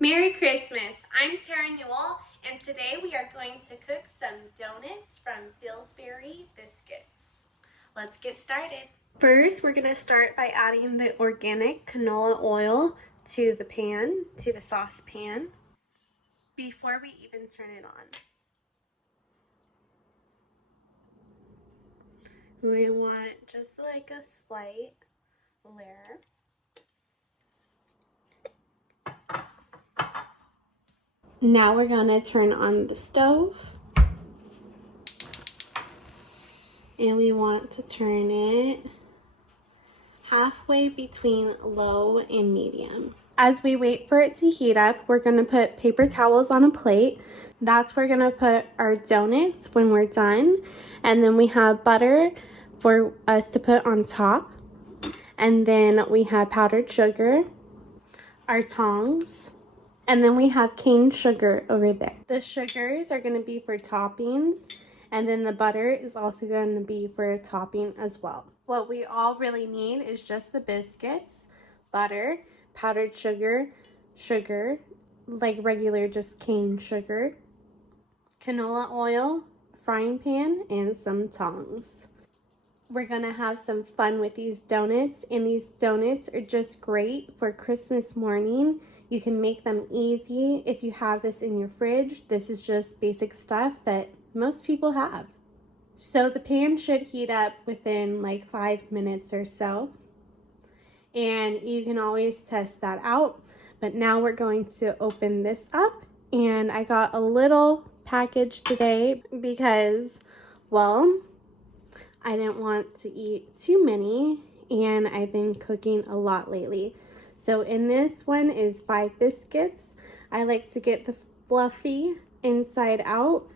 Merry Christmas! I'm Terra and today we are going to cook some donuts from Pillsbury biscuits. Let's get started. First, we're going to start by adding the organic canola oil to the saucepan, before we even turn it on. We want just like a slight layer. Now we're going to turn on the stove. And we want to turn it halfway between low and medium. As we wait for it to heat up, we're going to put paper towels on a plate. That's where we're going to put our donuts when we're done. And then we have butter for us to put on top. And then we have powdered sugar, our tongs, and then we have cane sugar over there. The sugars are going to be for toppings, and then the butter is also going to be for a topping as well. What we all really need is just the biscuits, butter, powdered sugar, like regular just cane sugar, canola oil, frying pan, and some tongs. We're gonna have some fun with these donuts, and these donuts are just great for Christmas morning. You can make them easy if you have this in your fridge. This is just basic stuff that most people have. So the pan should heat up within like 5 minutes or so, and you can always test that out. But now we're going to open this up, and I got a little package today because, well, I didn't want to eat too many, and I've been cooking a lot lately. So in this one is 5 biscuits. I like to get the fluffy inside out,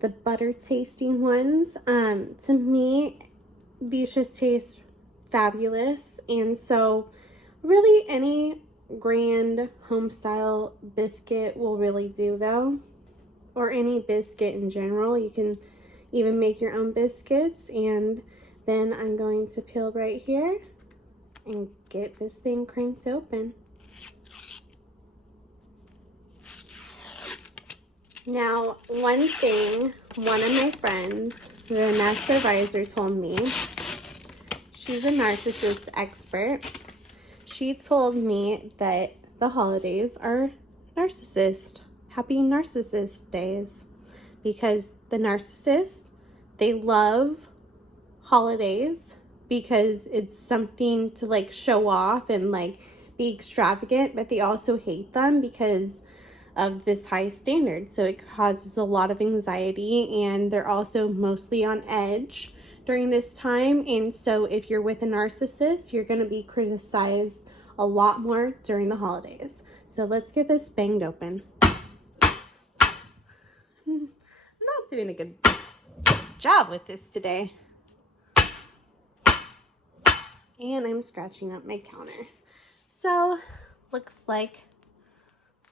the butter tasting ones. To me, these just taste fabulous. And so really any grand home style biscuit will really do though, or any biscuit in general. You can even make your own biscuits. And then I'm going to peel right here and get this thing cranked open. Now, one thing one of my friends, the master advisor, told me, she's a narcissist expert. She told me that the holidays are narcissist. Happy narcissist days. Because the narcissists, they love holidays because it's something to like show off and like be extravagant, but they also hate them because of this high standard. So it causes a lot of anxiety, and they're also mostly on edge during this time. And so if you're with a narcissist, you're going to be criticized a lot more during the holidays. So let's get this banged open. Doing a good job with this today. And I'm scratching up my counter. So looks like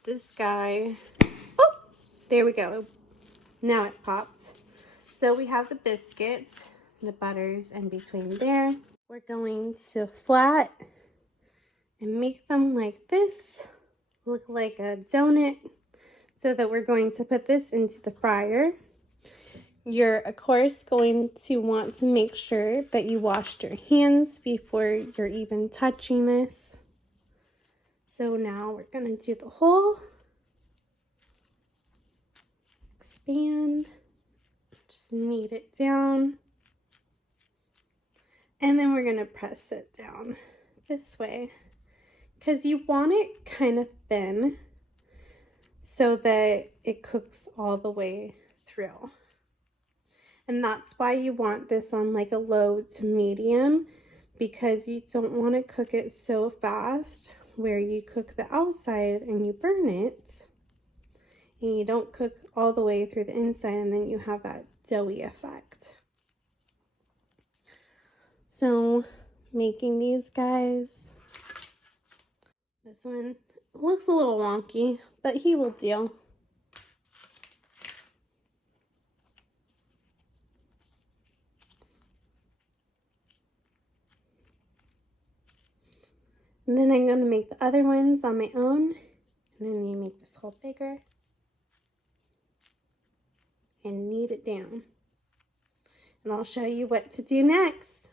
this guy, oh, there we go. Now it popped. So we have the biscuits, the butters in between there. We're going to flat and make them like this, look like a donut, so that we're going to put this into the fryer. You're, of course, going to want to make sure that you washed your hands before you're even touching this. So now we're going to do the hole. Expand. Just knead it down. And then we're going to press it down this way, because you want it kind of thin so that it cooks all the way through. And that's why you want this on like a low to medium, because you don't want to cook it so fast where you cook the outside and you burn it, and you don't cook all the way through the inside, and then you have that doughy effect. So making these guys, this one looks a little wonky, but he will do. And then I'm going to make the other ones on my own And then you make this hole bigger and knead it down. And I'll show you what to do next.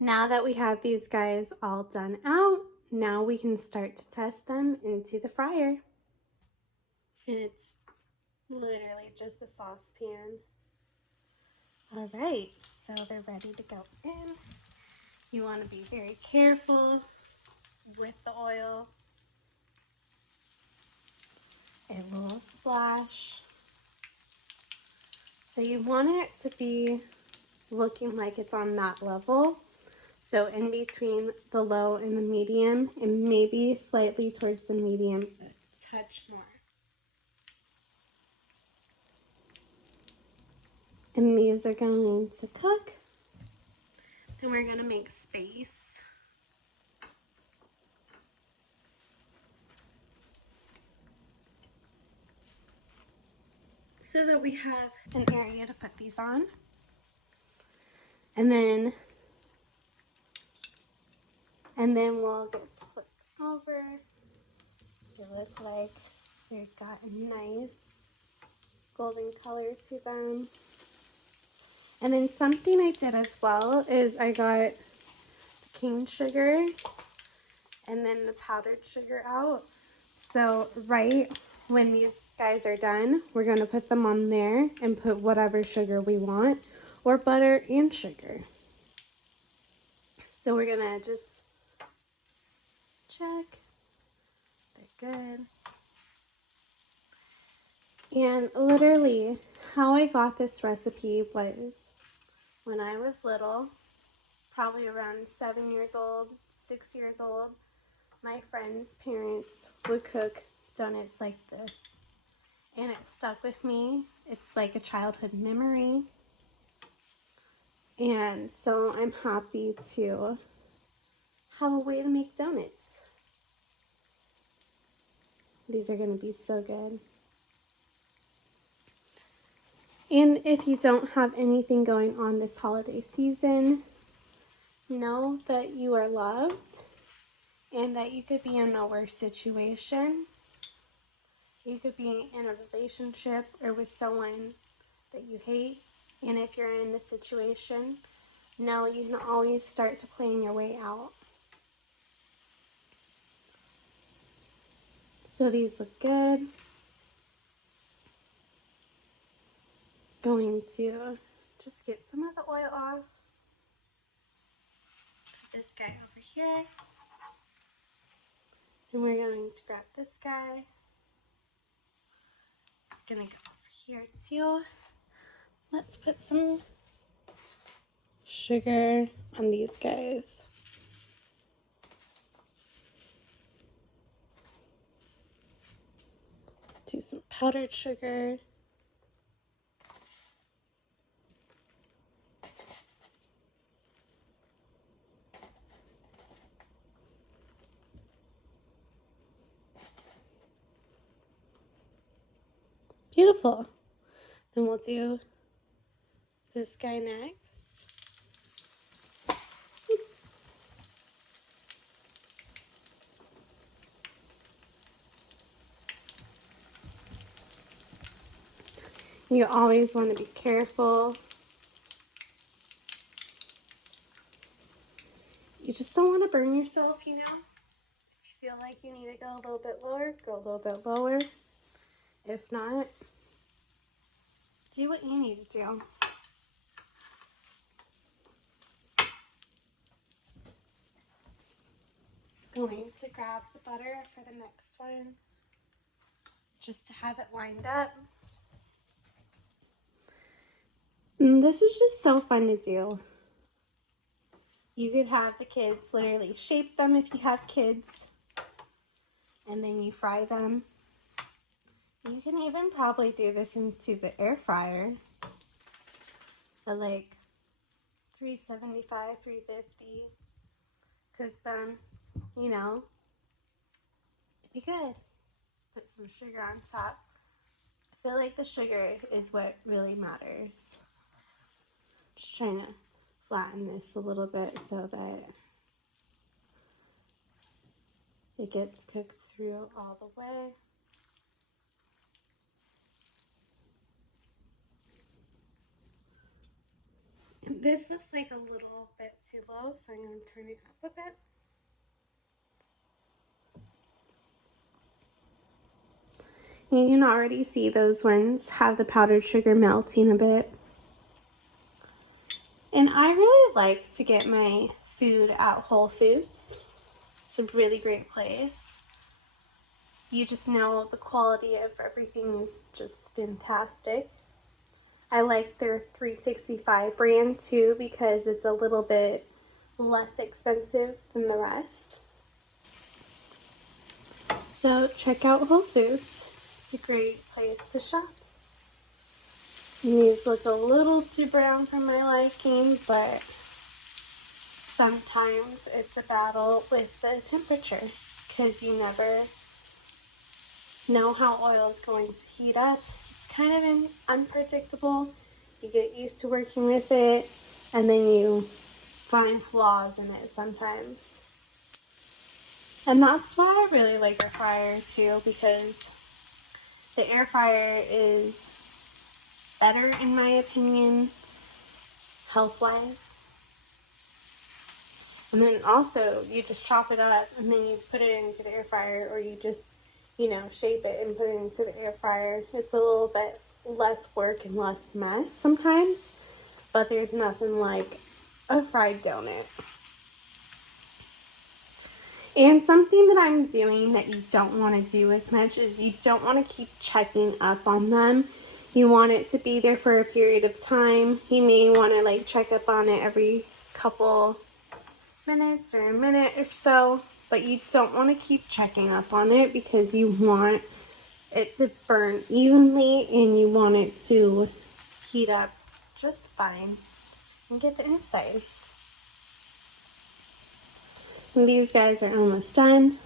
Now that we have these guys all done out, now we can start to test them into the fryer. And it's literally just the saucepan. All right, so they're ready to go in. You want to be very careful with the oil. A little splash. So you want it to be looking like it's on that level. So in between the low and the medium, and maybe slightly towards the medium, a touch more. And these are going to cook. Then we're going to make space. So that we have an area to put these on. And then we'll get to flip over. They look like they've got a nice golden color to them. And then something I did as well is I got the cane sugar and then the powdered sugar out. So right when these guys are done, we're going to put them on there and put whatever sugar we want, or butter and sugar. So we're going to just check. They're good. And literally, how I got this recipe was when I was little, probably around 7 years old, 6 years old, my friend's parents would cook donuts like this. And it stuck with me. It's like a childhood memory. And so I'm happy to have a way to make donuts. These are going to be so good. And if you don't have anything going on this holiday season, know that you are loved and that you could be in a worse situation. You could be in a relationship or with someone that you hate. And if you're in this situation, know you can always start to plan your way out. So these look good. Going to just get some of the oil off. Put this guy over here. And we're going to grab this guy. It's gonna go over here too. Let's put some sugar on these guys. Do some powdered sugar. Beautiful. Then we'll do this guy next. You always want to be careful. You just don't want to burn yourself, you know? If you feel like you need to go a little bit lower, go a little bit lower. If not, do what you need to do. Going to grab the butter for the next one, just to have it lined up. And this is just so fun to do. You could have the kids literally shape them if you have kids, and then you fry them. You can even probably do this into the air fryer at like 375, 350. Cook them, you know. It'd be good. Put some sugar on top. I feel like the sugar is what really matters. Just trying to flatten this a little bit so that it gets cooked through all the way. This looks like a little bit too low, so I'm going to turn it up a bit. You can already see those ones have the powdered sugar melting a bit. And I really like to get my food at Whole Foods. It's a really great place. You just know the quality of everything is just fantastic. I like their 365 brand too because it's a little bit less expensive than the rest. So check out Whole Foods. It's a great place to shop. These look a little too brown for my liking, but sometimes it's a battle with the temperature because you never know how oil is going to heat up. It's kind of unpredictable. You get used to working with it and then you find flaws in it sometimes. And that's why I really like air fryer too, because the air fryer is better in my opinion, health-wise. And then also you just chop it up and then you put it into the air fryer, or you just, shape it and put it into the air fryer. It's a little bit less work and less mess sometimes, but there's nothing like a fried donut. And something that I'm doing that you don't want to do as much is you don't want to keep checking up on them. You want it to be there for a period of time. You may want to check up on it every couple minutes or a minute or so, but you don't want to keep checking up on it because you want it to burn evenly and you want it to heat up just fine and get the inside. And these guys are almost done.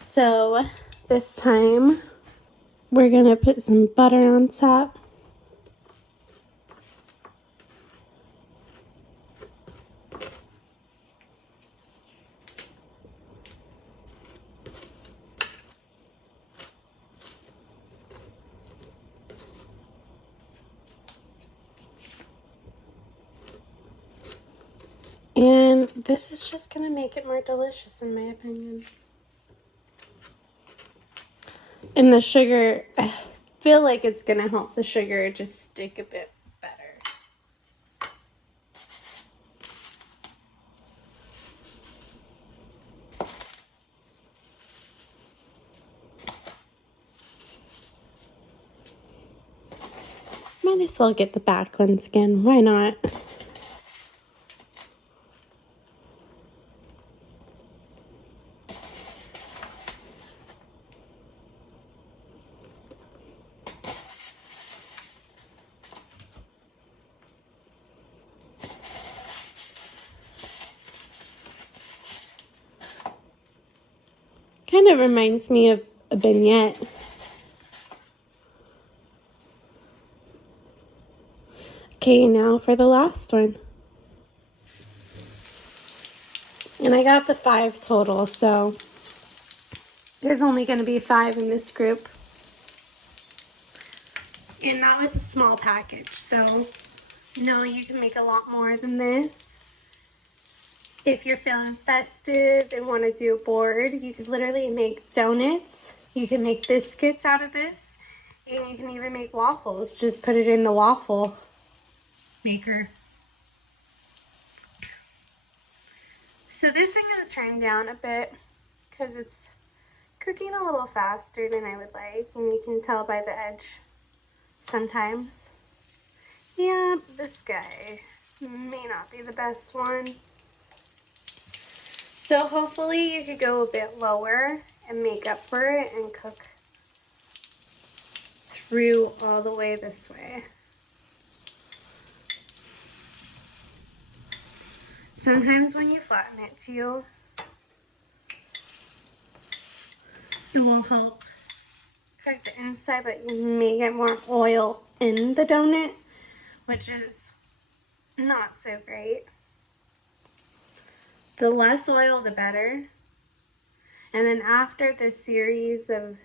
So this time we're gonna put some butter on top. And this is just gonna make it more delicious in my opinion. And the sugar, I feel like it's gonna help the sugar just stick a bit better. Might as well get the back ones again, why not? Kind of reminds me of a vignette. Okay, now for the last one. And I got the 5 total, so there's only going to be 5 in this group. And that was a small package, so no, you can make a lot more than this. If you're feeling festive and want to do a board, you could literally make donuts. You can make biscuits out of this. And you can even make waffles. Just put it in the waffle maker. So this I'm going to turn down a bit because it's cooking a little faster than I would like. And you can tell by the edge sometimes. Yeah, this guy may not be the best one. So hopefully you could go a bit lower and make up for it and cook through all the way this way. Sometimes when you flatten it too, it will help cook the inside, but you may get more oil in the donut, which is not so great. The less oil, the better. And then after this series of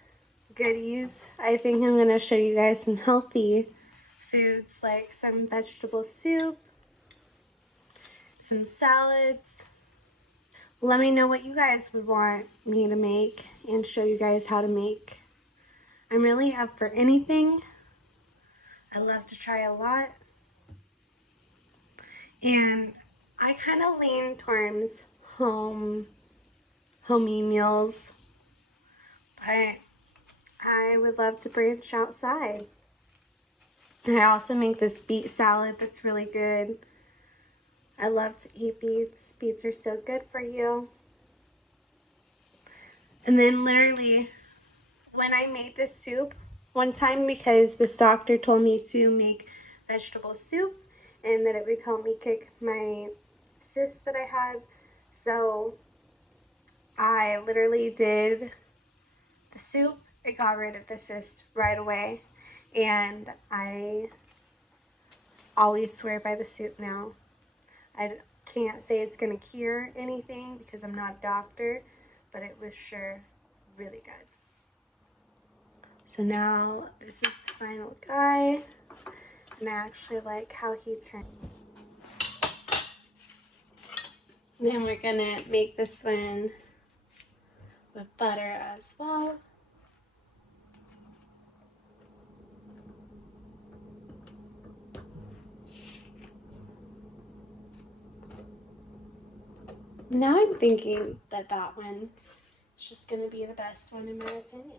goodies, I think I'm going to show you guys some healthy foods like some vegetable soup, some salads. Let me know what you guys would want me to make and show you guys how to make. I'm really up for anything. I love to try a lot. And I kind of lean towards homey meals, but I would love to branch outside. I also make this beet salad that's really good. I love to eat beets. Beets are so good for you. And then literally, when I made this soup one time, because this doctor told me to make vegetable soup and that it would help me kick my cyst that I had. So I literally did the soup. It got rid of the cyst right away. And I always swear by the soup now. I can't say it's going to cure anything because I'm not a doctor, but it was sure really good. So now this is the final guy, and I actually like how he turned. Then we're going to make this one with butter as well. Now I'm thinking that that one is just going to be the best one in my opinion.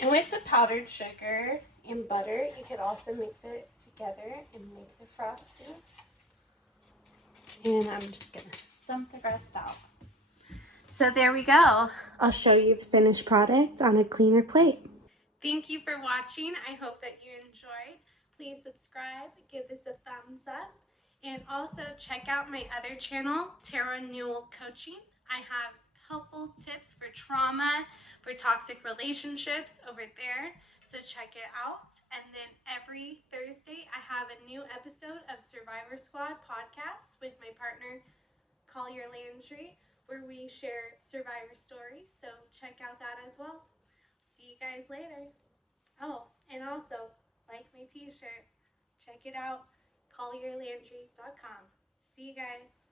And with the powdered sugar and butter, you could also mix it together and make the frosting. And I'm just going to dump the rest out. So there we go. I'll show you the finished product on a cleaner plate. Thank you for watching. I hope that you enjoyed. Please subscribe, give this a thumbs up, and also check out my other channel, Terra Coaching. I have helpful tips for trauma, for toxic relationships over there, so check it out. And then every Thursday, I have a new episode of Survivor Squad podcast with my partner, Collier Landry, where we share survivor stories, so check out that as well. See you guys later. Oh, and also, like my t-shirt, check it out, collierlandry.com. See you guys.